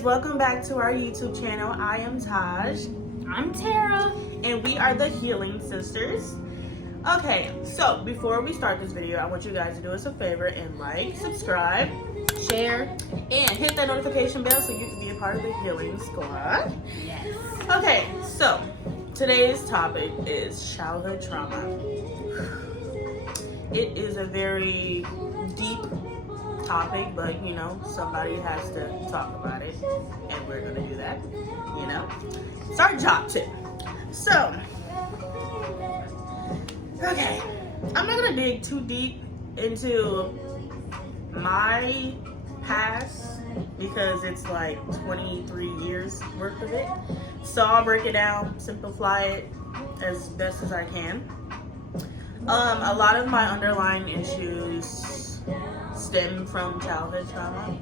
guys, welcome back to our YouTube channel. I am Taj. I'm Tara. And we are the Healing Sisters. Okay, so before we start this video, I want you guys to do us a favor and like, subscribe, share, and hit that notification bell so you can be a part of the Healing Squad. Yes. Okay, so today's topic is childhood trauma. It is a very deep topic, but you know, somebody has to talk about it, and we're gonna do that. You know, it's our job too. So, okay, I'm not gonna dig too deep into my past because it's like 23 years worth of it. So I'll break it down, simplify it as best as I can. A lot of my underlying issues stem from childhood trauma,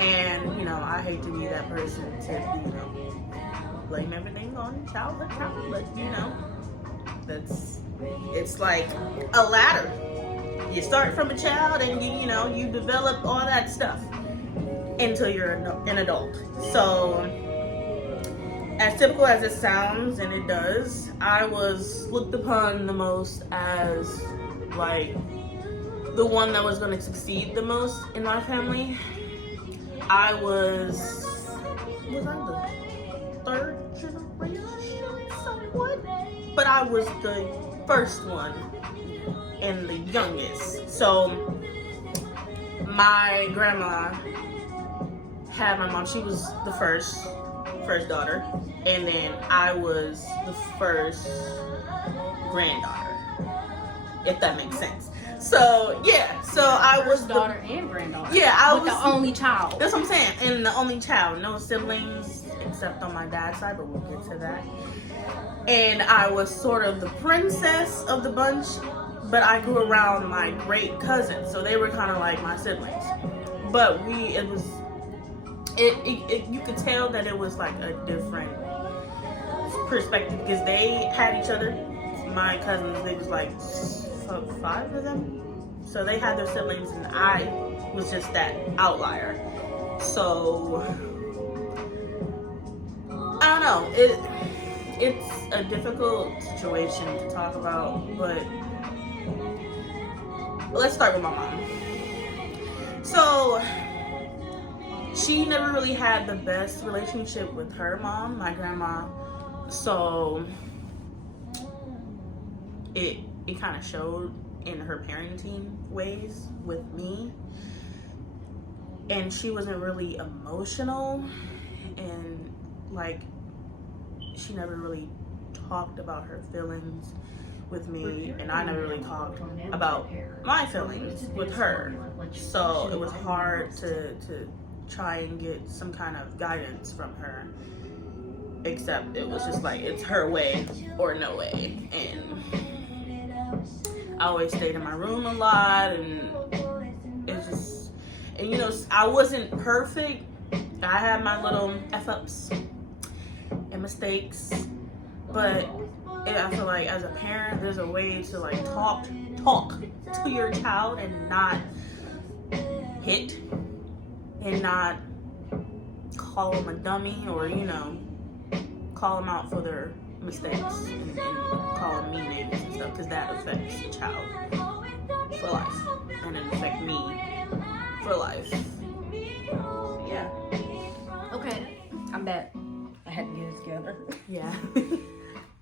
and you know, I hate to be that person to, you know, blame everything on childhood trauma, but you know, it's like a ladder. You start from a child and you know, you develop all that stuff until you're an adult. So as typical as it sounds, and it does, I was looked upon the most as like the one that was going to succeed the most in my family. I was I the third generation somewhat? But I was the first one and the youngest. So my grandma had my mom. She was the first daughter, and then I was the first granddaughter, if that makes sense. So yeah, so I was the daughter and granddaughter. Yeah, I was the only child. That's what I'm saying, and the only child. No siblings except on my dad's side, but we'll get to that. And I was sort of the princess of the bunch, but I grew around my great cousins, so they were kind of like my siblings. But you could tell that it was like a different perspective because they had each other. My cousins, they was like 5 of them, so they had their siblings, and I was just that outlier. So I don't know. It's a difficult situation to talk about, but let's start with my mom. So she never really had the best relationship with her mom, my grandma. So it kind of showed in her parenting ways with me. And she wasn't really emotional, and like she never really talked about her feelings with me, and I never really talked about my feelings with her. So it was hard to try and get some kind of guidance from her, except it was just like, it's her way or no way. And I always stayed in my room a lot, and it's just, and you know, I wasn't perfect. I had my little F-ups and mistakes, but I feel like as a parent, there's a way to like talk to your child and not hit, and not call them a dummy, or you know, call them out for their mistakes, and call them mean names and stuff, because that affects the child for life, and it affects me for life. Yeah. Okay, I'm back. I had to get it together. Yeah.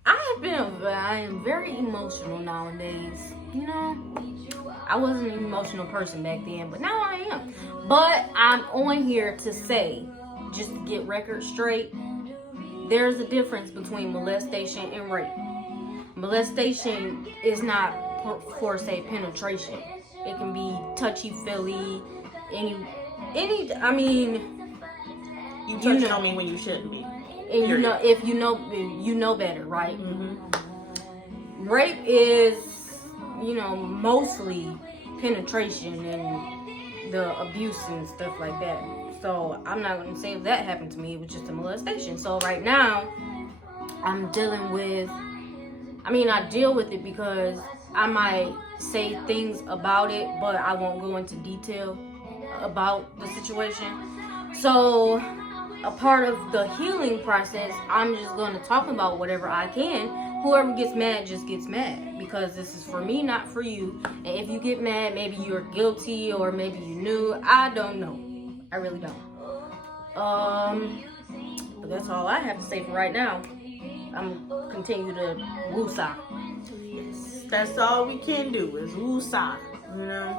I am very emotional nowadays. You know, I wasn't an emotional person back then, but now I am. But I'm on here to say, just to get records straight, there's a difference between molestation and rape. Molestation is not for say penetration. It can be touchy-feely, I mean, you touching on me when you shouldn't be. And you know, if you know better, right? Mm-hmm. Rape is, you know, mostly penetration and the abuse and stuff like that. So I'm not going to say if that happened to me, it was just a molestation. So right now, I'm dealing with, I deal with it because I might say things about it, but I won't go into detail about the situation. So a part of the healing process, I'm just going to talk about whatever I can. Whoever gets mad just gets mad, because this is for me, not for you. And if you get mad, maybe you're guilty or maybe you knew. I don't know. I really don't. But that's all I have to say for right now. I'm continue to woosah. Yes, that's all we can do is woosah. You know.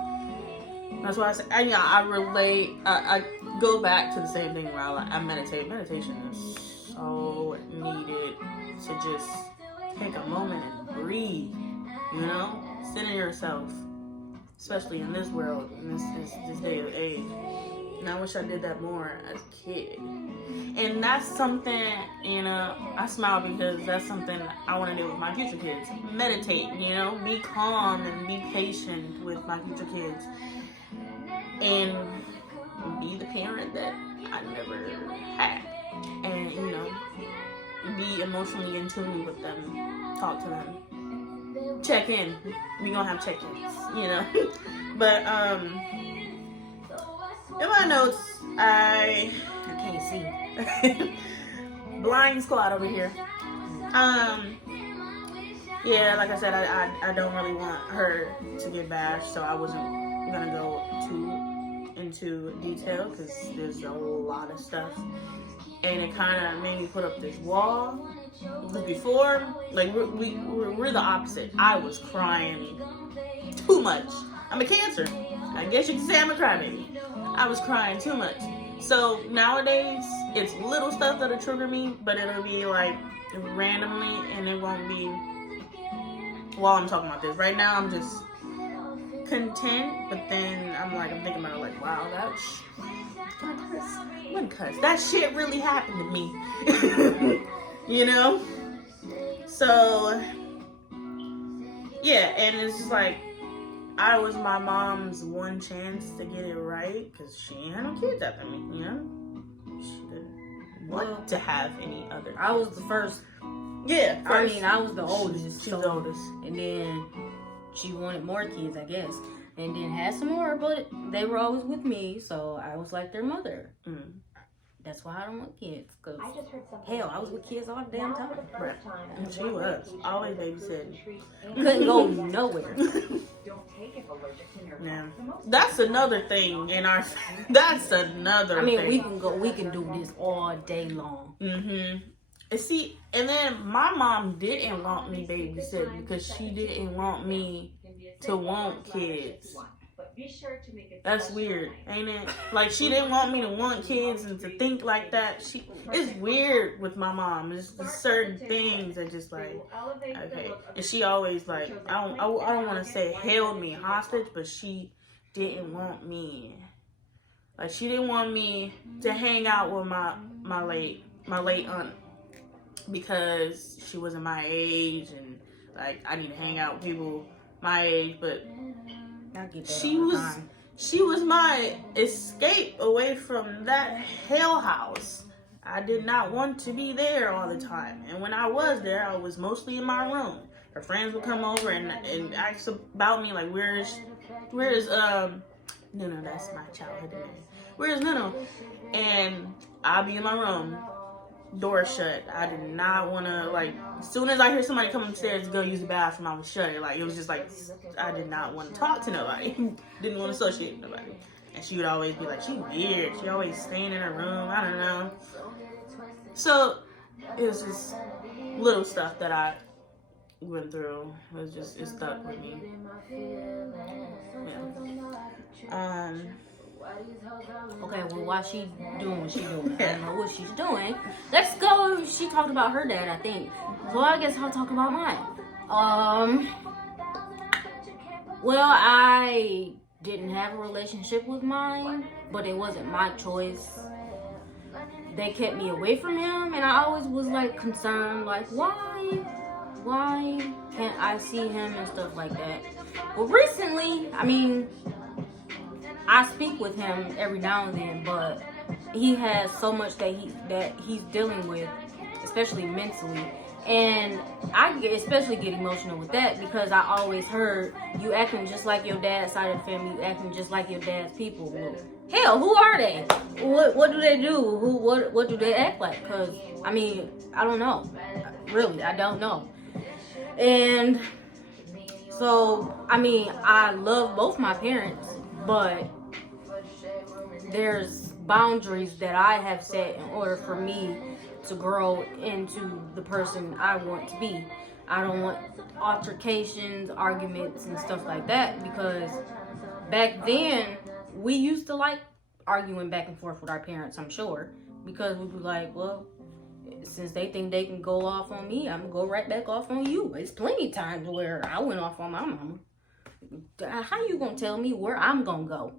That's why I say, I relate. I go back to the same thing where I meditate. Meditation is so needed to just take a moment and breathe. You know, center yourself, especially in this world, in this day of age. And I wish I did that more as a kid. And that's something, I smile because that's something I want to do with my future kids. Meditate, be calm and be patient with my future kids. And be the parent that I never had. And, be emotionally in tune with them. Talk to them. Check in. We gonna have check-ins, But, in my notes, I can't see. Blind squad over here. Yeah, like I said, I don't really want her to get bashed, so I wasn't gonna go too into detail because there's a lot of stuff, and it kind of made me put up this wall. Before, like we're the opposite. I was crying too much. I'm a Cancer. I guess you can say I'm a crybaby. I was crying too much. So nowadays, it's little stuff that'll trigger me, but it'll be like randomly, and it won't be while I'm talking about this. Right now, I'm just content, but then I'm thinking about it like, wow, that shit really happened to me. So, yeah, and it's just like, I was my mom's one chance to get it right, because she ain't had no kids after me, She didn't want to have any other kids. I was the first. Yeah. First, I was the oldest. She's the oldest. And then she wanted more kids, I guess. And then had some more, but they were always with me, so I was like their mother. Mm. That's why I don't want kids, because hell, I was with kids all the damn time. Right. And she was always babysitting. Couldn't go nowhere. Yeah. That's another thing in our. That's another. thing. We can do this all day long. Mm-hmm. And see, and then my mom didn't want me babysitting because she didn't want me to want kids. That's weird, ain't it? Like, she didn't want me to want kids and to think like that. It's weird with my mom. It's certain things that just like, okay. And she always like, I don't want to say held me hostage, but she didn't want me. Like, she didn't want me to hang out with my late aunt because she wasn't my age, and like I need to hang out with people my age, but she was my escape away from that hell house. I did not want to be there all the time. And when I was there, I was mostly in my room. Her friends would come over and ask about me, like, where's Nuno, that's my childhood name. Where's Nuno? And I'll be in my room, door shut. I did not want to, like, as soon as I hear somebody come upstairs to go use the bathroom, I would shut it. Like, it was just like, I did not want to talk to nobody. Didn't want to associate with nobody. And she would always be like, she weird. She always staying in her room. I don't know. So, it was just little stuff that I went through. It stuck with me. Yeah. Okay, well, while she doing what she's doing, I don't know what she's doing. Let's go. She talked about her dad, I think. So I guess I'll talk about mine. Well, I didn't have a relationship with mine, but it wasn't my choice. They kept me away from him, and I always was like concerned, like, why can't I see him and stuff like that. Well, recently, I speak with him every now and then, but he has so much that he's dealing with, especially mentally. And I especially get emotional with that because I always heard, you acting just like your dad's side of the family, you acting just like your dad's people. Well, Hell, who are they? What do they do? What do they act like? Because, I mean, I don't know. Really, I don't know. And so, I mean, I love both my parents, but there's boundaries that I have set in order for me to grow into the person I want to be. I don't want altercations, arguments, and stuff like that, because back then we used to like arguing back and forth with our parents, I'm sure, because we were like, well, since they think they can go off on me, I'm gonna go right back off on you. It's plenty of times where I went off on my mama. How you gonna tell me where I'm gonna go?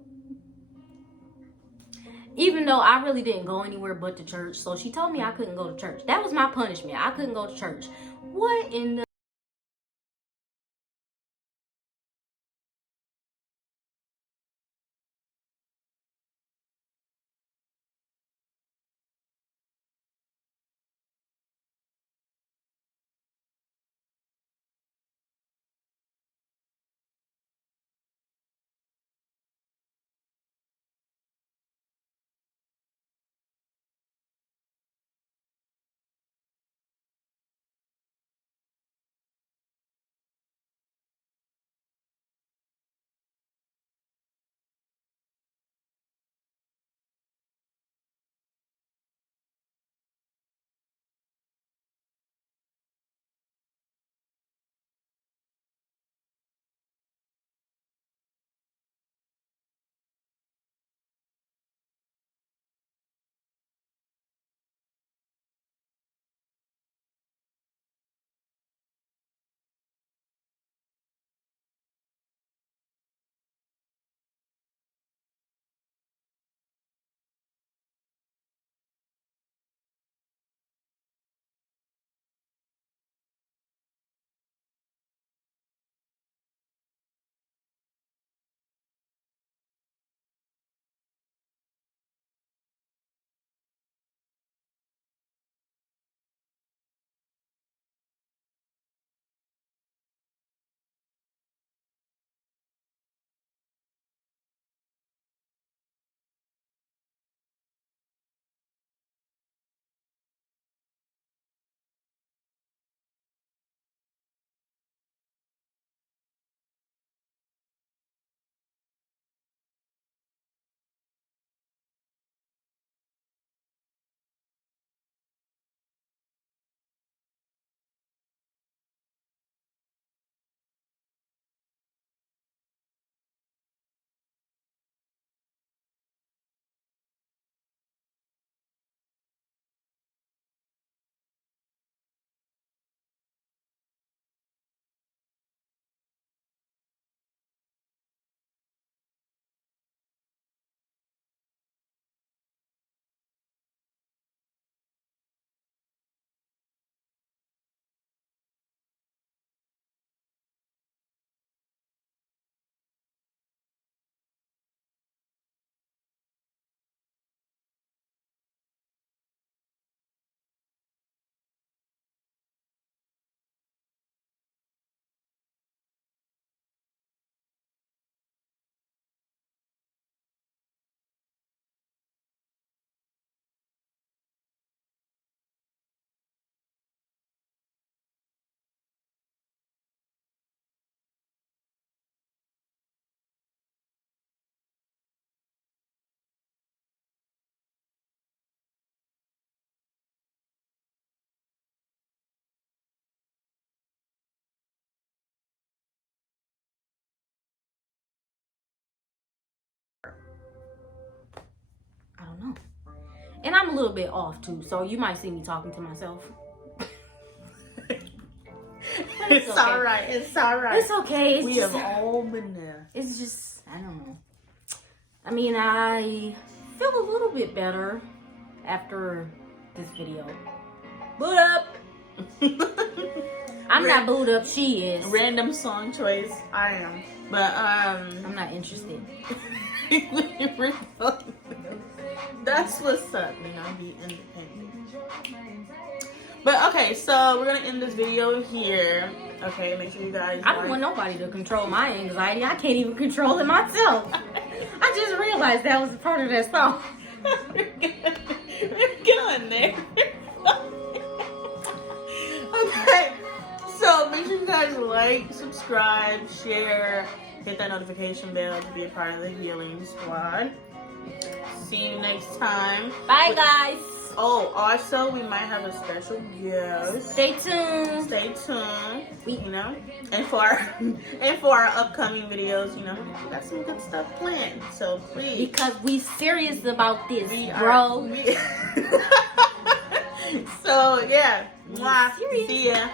Even though I really didn't go anywhere but to church, so she told me I couldn't go to church. That was my punishment. I couldn't go to church. What in the... I don't know. And I'm a little bit off too, so you might see me talking to myself. It's okay. All right. It's all right. It's okay. We have all been there. It's just, I don't know. I mean, I feel a little bit better after this video. Boot up. I'm not booed up. She is. Random song choice. I am. But I'm not interested. That's what's up, you know, be independent. But okay, so we're gonna end this video here. Okay, make sure you guys. I don't want nobody to control my anxiety. I can't even control it myself. I just realized that was a part of that song. We're going there. Okay. So make sure you guys like, subscribe, share, hit that notification bell to be a part of the Healing Squad. See you next time. Bye, guys. Oh, also, we might have a special guest. Stay tuned. Stay tuned. You know, and for our upcoming videos, you know, we got some good stuff planned. So please, Because we serious about this, bro. So yeah, mwah. See ya.